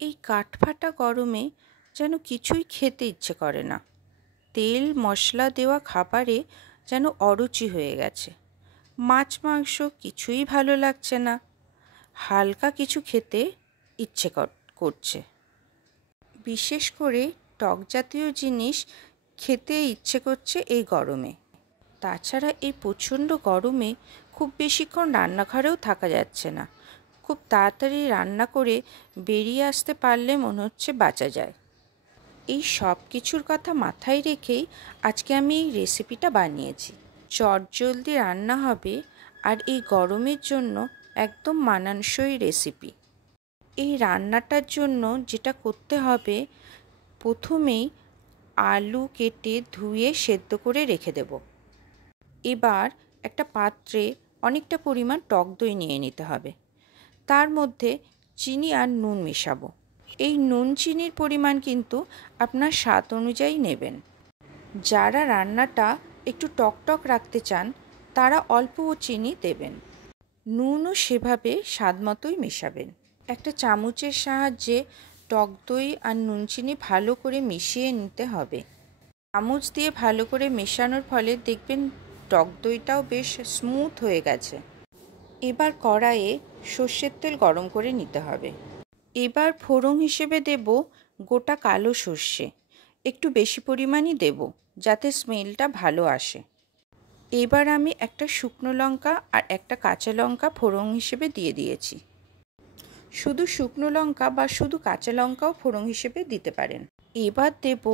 এই কাঠফাটা গরমে যেন কিছুই খেতে ইচ্ছে করে না। তেল মশলা দেওয়া খাবারে যেন অরুচি হয়ে গেছে। মাছ মাংস কিছুই ভালো লাগছে না। হালকা কিছু খেতে ইচ্ছে করছে। বিশেষ করে টক জাতীয় জিনিস খেতে ইচ্ছে করছে এই গরমে। তাছাড়া এই প্রচণ্ড গরমে খুব বেশিক্ষণ রান্নাঘরেও থাকা যাচ্ছে না। খুব তাড়াতাড়ি রান্না করে বেরিয়ে আসতে পারলে মনে হচ্ছে বাঁচা যায়। এই সব কিছুর কথা মাথায় রেখেই আজকে আমি এই রেসিপিটা বানিয়েছি। চটজলদি রান্না হবে আর এই গরমের জন্য একদম মানানসই রেসিপি। এই রান্নাটার জন্য যেটা করতে হবে, প্রথমেই আলু কেটে ধুয়ে সেদ্ধ করে রেখে দেব। এবার একটা পাত্রে অনেকটা পরিমাণ টক দই নিয়ে নিতে হবে। তার মধ্যে চিনি আর নুন মেশাবো। এই নুন চিনির পরিমাণ কিন্তু আপনার স্বাদ অনুযায়ী নেবেন। যারা রান্নাটা একটু টকটক রাখতে চান তারা অল্প চিনি দেবেন। নুনও সেভাবে স্বাদ মতোই মেশাবেন। একটা চামচের সাহায্যে টক দই আর নুন চিনি ভালো করে মিশিয়ে নিতে হবে। চামচ দিয়ে ভালো করে মেশানোর ফলে দেখবেন টক দইটাও বেশ স্মুথ হয়ে গেছে। এবার কড়াইয়ে সর্ষের তেল গরম করে নিতে হবে। এবার ফোড়ন হিসেবে দেব গোটা কালো সর্ষে। একটু বেশি পরিমাণই দেব যাতে স্মেলটা ভালো আসে। এবার আমি একটা শুকনো লঙ্কা আর একটা কাঁচা লঙ্কা ফোড়ন হিসেবে দিয়ে দিয়েছি। শুধু শুকনো লঙ্কা বা শুধু কাঁচা লঙ্কাও ফোড়ন হিসেবে দিতে পারেন। এবার দেব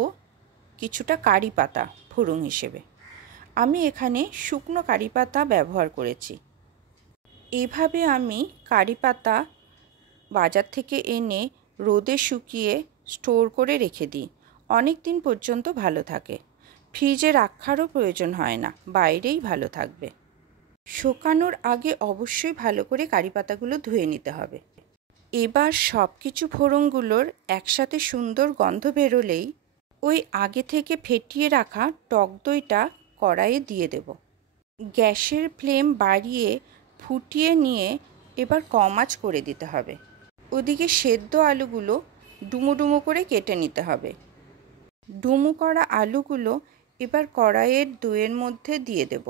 কিছুটা কারি পাতা ফোড়ন হিসেবে। আমি এখানে শুকনো কারি পাতা ব্যবহার করেছি। এভাবে আমি কারি পাতা বাজার থেকে এনে রোদে শুকিয়ে স্টোর করে রেখে দিই। অনেক দিন পর্যন্ত ভালো থাকে। ফ্রিজে রাখারও প্রয়োজন হয় না, বাইরেই ভালো থাকবে। শুকানোর আগে অবশ্যই ভালো করে কারি পাতাগুলো ধুয়ে নিতে হবে। এবার সব কিছু ফোড়নগুলোর একসাথে সুন্দর গন্ধ বেরোলেই ওই আগে থেকে ফেটিয়ে রাখা টক দইটা কড়াইয়ে দিয়ে দেব। গ্যাসের ফ্লেম বাড়িয়ে ফুটিয়ে নিয়ে এবার কম আঁচ করে দিতে হবে। ওদিকে সেদ্ধ আলুগুলো ডুমো ডুমো করে কেটে নিতে হবে। ডুমো করা আলুগুলো এবার কড়াইয়ের দইয়ের মধ্যে দিয়ে দেব।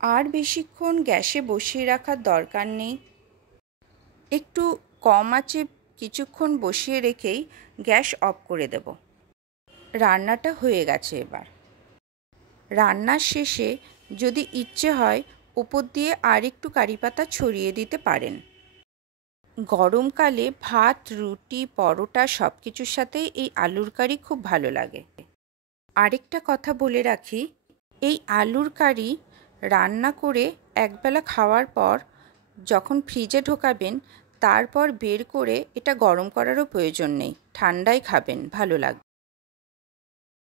আর বেশিক্ষণ গ্যাসে বসিয়ে রাখার দরকার নেই। একটু কম আঁচে কিছুক্ষণ বসিয়ে রেখেই গ্যাস অফ করে দেব। রান্নাটা হয়ে গেছে। এবার রান্নার শেষে যদি ইচ্ছে হয় ওপর দিয়ে আর একটু কারি পাতা ছড়িয়ে দিতে পারেন। গরমকালে ভাত, রুটি, পরোটা সব কিছুর সাথেই এই আলুর কারি খুব ভালো লাগে। আরেকটা কথা বলে রাখি, এই আলুর কারি রান্না করে একবেলা খাওয়ার পর যখন ফ্রিজে ঢোকাবেন তারপর বের করে এটা গরম করারও প্রয়োজন নেই। ঠান্ডায় খাবেন, ভালো লাগবে।